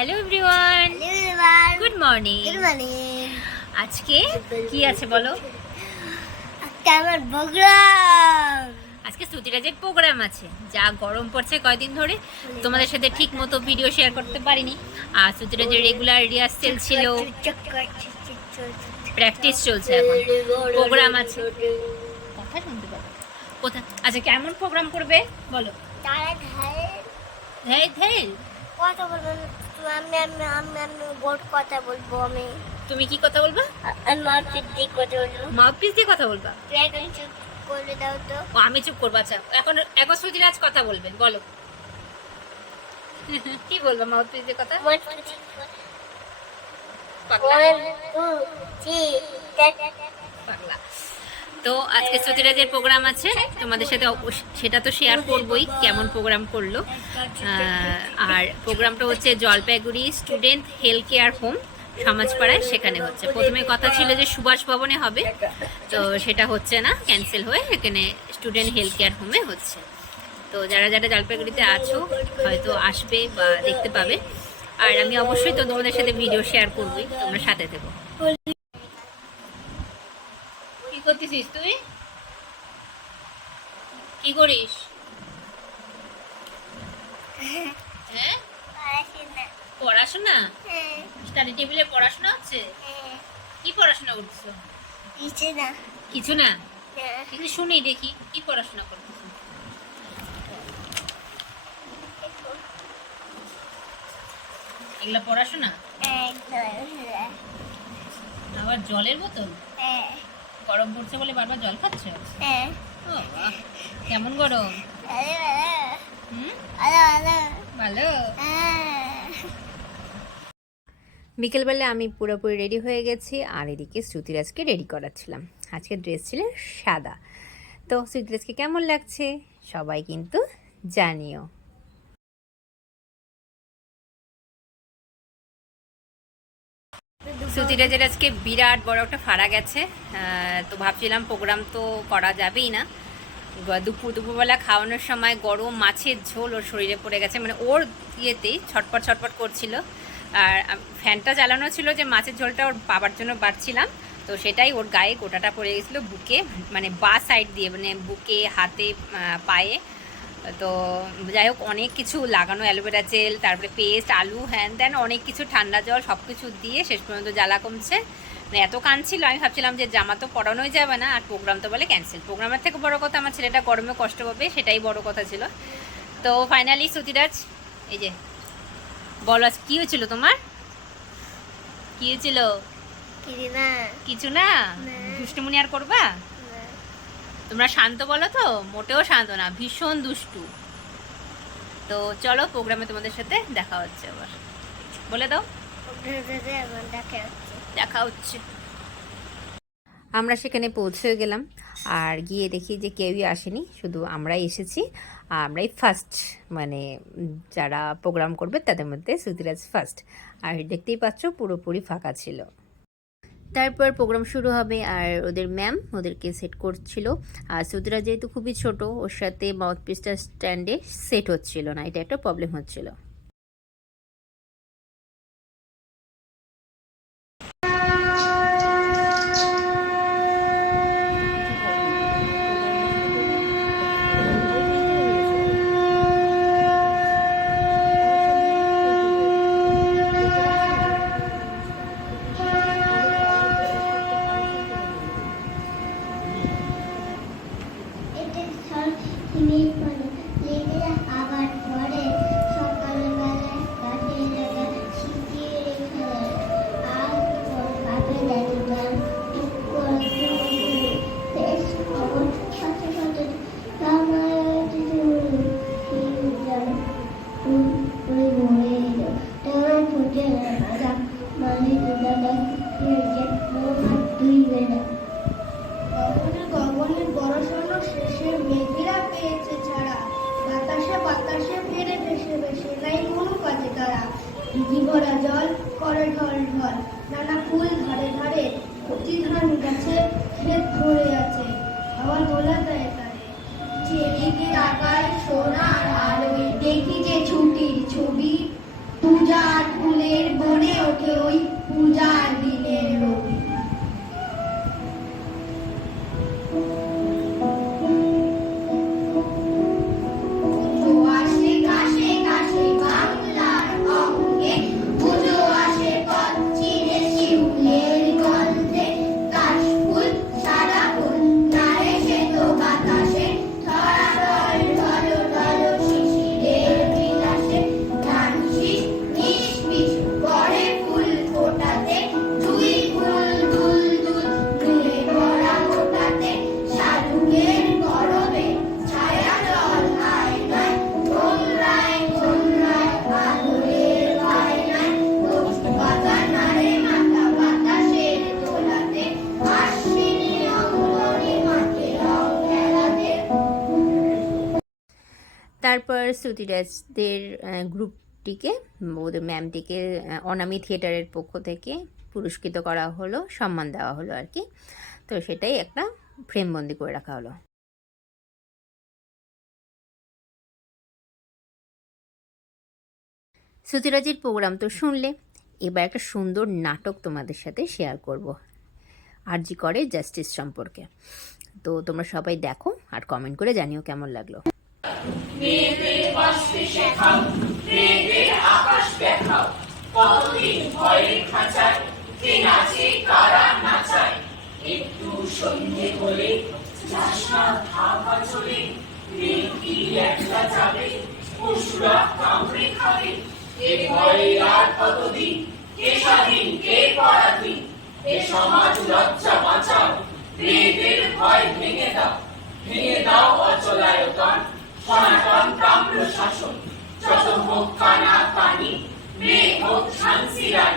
Hello everyone, good morning. আজকে কি আছে বলো? আমার প্রোগ্রাম, আজকে শ্রুতিরাজের প্রোগ্রাম আছে। যা গরম পড়ছে কয়দিন ধরে, তোমাদের সাথে ঠিক মতো ভিডিও শেয়ার করতে পারিনি। আর শ্রুতিরাজের রেগুলার রিহার্সেল ছিল, প্র্যাকটিস চলছে, এখন প্রোগ্রাম আছে। কথা শুনতে পাবো কোথায়? আচ্ছা, কেমন প্রোগ্রাম করবে বলো? তারা ধেই ধেই কথা বলবো। আমি বোর্ড কথা বলবো। তুমি কি কথা বলবা? আমি মাউথপিস দিয়ে কথা বলবো। মাউথপিস দিয়ে কথা বলবা? তুই এখন চুপ করে দাও তো। ও, আমি চুপ করবো। আচ্ছা, এখন শ্রুতিরাজ কথা বলবেন, বলো। কি বলবা মাউথপিস দিয়ে কথা? পাগলা। তো আজকে শ্রুতিরাজের প্রোগ্রাম আছে, তোমাদের সাথে সেটা তো শেয়ার করবোই, কেমন প্রোগ্রাম করলো। আর প্রোগ্রামটা হচ্ছে Jalpaiguri student health care home সমাজপাড়ায়, সেখানে হচ্ছে। প্রথমে কথা ছিল যে সুভাষ ভবনে হবে, তো সেটা হচ্ছে না, ক্যান্সেল হয়ে এখানে স্টুডেন্ট হেলথ কেয়ার হোমে হচ্ছে। তো যারা যারা জলপাইগুড়িতে আছো হয়তো আসবে বা দেখতে পাবে। আর আমি অবশ্যই তো তোমাদের সাথে ভিডিও শেয়ার করবোই, তোমরা সাথে থেকো। কি করতেছিস তুই? কি করিস? হ্যাঁ, পড়াশোনা? স্টাডি টেবিলে পড়াশোনা হচ্ছে? কি পড়াশোনা করতেছো? কিছু না, কিন্তু শুনি দেখি কি পড়াশোনা করতেছো। এগুলা পড়াশোনা? আবার জলের বোতল? গরম পড়ছে বলে বারবার জল খাচ্ছ? ও বাহ, কেমন গরম? ভালো। বিকেলবেলা আমি পুরোপুরি রেডি হয়ে গেছি, আর এদিকে শ্রুতিরাজকে রেডি করাচ্ছিলাম। আজকে ড্রেস ছিল সাদা। তো শ্রুতিরাজকে কেমন লাগছে সবাই কিন্তু জানিও। শ্রুতিরাজের আজকে বিরাট বড় একটা ফাড়া গেছে। তো ভাবছিলাম প্রোগ্রাম তো করা যাবেই না। দুপুরবেলা খাওয়ানোর সময় গরম মাছের ঝোল ওর শরীরে পড়ে গেছে, মানে ওর ইয়েতেই ছটপট ছটপট করছিল। আর ফ্যানটা চালানো ছিল যে মাছের ঝোলটা ওর বাবার জন্য বাড়ছিলাম, তো সেটাই ওর গায়ে গোটাটা পড়ে গেছিলো, বুকে, মানে বা সাইড দিয়ে, মানে বুকে, হাতে, পায়ে। তো যাই হোক, অনেক কিছু লাগানো, অ্যালোভেরা জেল, তারপরে পেস্ট, আলু, হ্যান ত্যান অনেক কিছু, ঠান্ডা জল, সব কিছু দিয়ে শেষ পর্যন্ত জ্বালা কমছে। মানে এত কাঁদছিল, আমি ভাবছিলাম যে জামা তো পরানোই যাবে না, আর প্রোগ্রাম তো বলে ক্যান্সেল। প্রোগ্রামের থেকে বড় কথা আমার ছেলেটা গরমে কষ্ট পাবে, সেটাই বড় কথা ছিল। তো ফাইনালি শ্রুতিরাজ, এই যে বলো আজ কী হয়েছিল তোমার? কী হয়েছিল? কিছু না, দুষ্টুমনি আর করবা? তোমরা শান্ত বলো তো? মোটেও শান্ত না, ভীষণ দুষ্টু। তো চলো, প্রোগ্রামে তোমাদের সাথে দেখা হচ্ছে। আবার বলে দাও। দেখা হচ্ছে। আমরা সেখানে পৌঁছে গেলাম, আর গিয়ে দেখি যে কেউই আসেনি, শুধু আমরাই এসেছি। আমরাই ফার্স্ট, মানে যারা প্রোগ্রাম করবে তাদের মধ্যে শ্রুতিরাজ ফার্স্ট। আর দেখতেই পাচ্ছ পুরোপুরি ফাঁকা ছিল। তারপর প্রোগ্রাম শুরু হবে, আর ওদের ম্যাম ওদেরকে সেট করছিল। আর শ্রুতিরাজ যেহেতু খুবই ছোট, ওর সাথে মাউথপিসটা স্ট্যান্ডে সেট হচ্ছিল না, এটা একটা প্রবলেম হচ্ছিল। গগনের বড় শেষে মেঘেরা পেয়েছে ছাড়া, বাতাসে বাতাসে ফেরে ভেসে ভেসে নাই কোনো কাজে তারা। দিঘি ভরা জল করে ঢল ঢল, নানা ফুল ধারে ধারে, কচি ধান গাছে ক্ষেত ধরে আছে, আবার দোলা দেয় তারে। যেদিকে তাকায় সোনার আলোয় দেখি যে ছুটির ছবি, পূজার ফুল তারপর শ্রুতিরাজদের গ্রুপটিকে, ওদের ম্যামটিকে অনামি থিয়েটারের পক্ষ থেকে পুরস্কৃত করা হলো, সম্মান দেওয়া হলো আর কি। তো সেটাই একটা ফ্রেমবন্দি করে রাখা হলো। শ্রুতিরাজের প্রোগ্রাম তো শুনলে, এবার একটা সুন্দর নাটক তোমাদের সাথে শেয়ার করব আরজি করে জাস্টিস সম্পর্কে। তো তোমরা সবাই দেখো আর কমেন্ট করে জানিও কেমন লাগলো। মেয়েদের বাঁচতে শেখাও, মেয়েদের আকাশ দেখাও, কতদিন ভয়ের খাঁচায় কে নাচে কারা নাচায়, একটু সন্ধে হলে যাস না ধাপা চলে, মেয়ে কি একলা যাবে, পশুরা কামড়ে খাবে, এ ভয়ে আর কতদিন, কে স্বাধীন কে পরাধীন, এ সমাজ লজ্জা বাঁচাও, মেয়েদের ভয় ভেঙে দাও, ভেঙে দাও অচলায়তন, সনাতন তাম্র শাসন, যত হোক কানা কানি, মেয়ে হোক ঝান্সি রানী।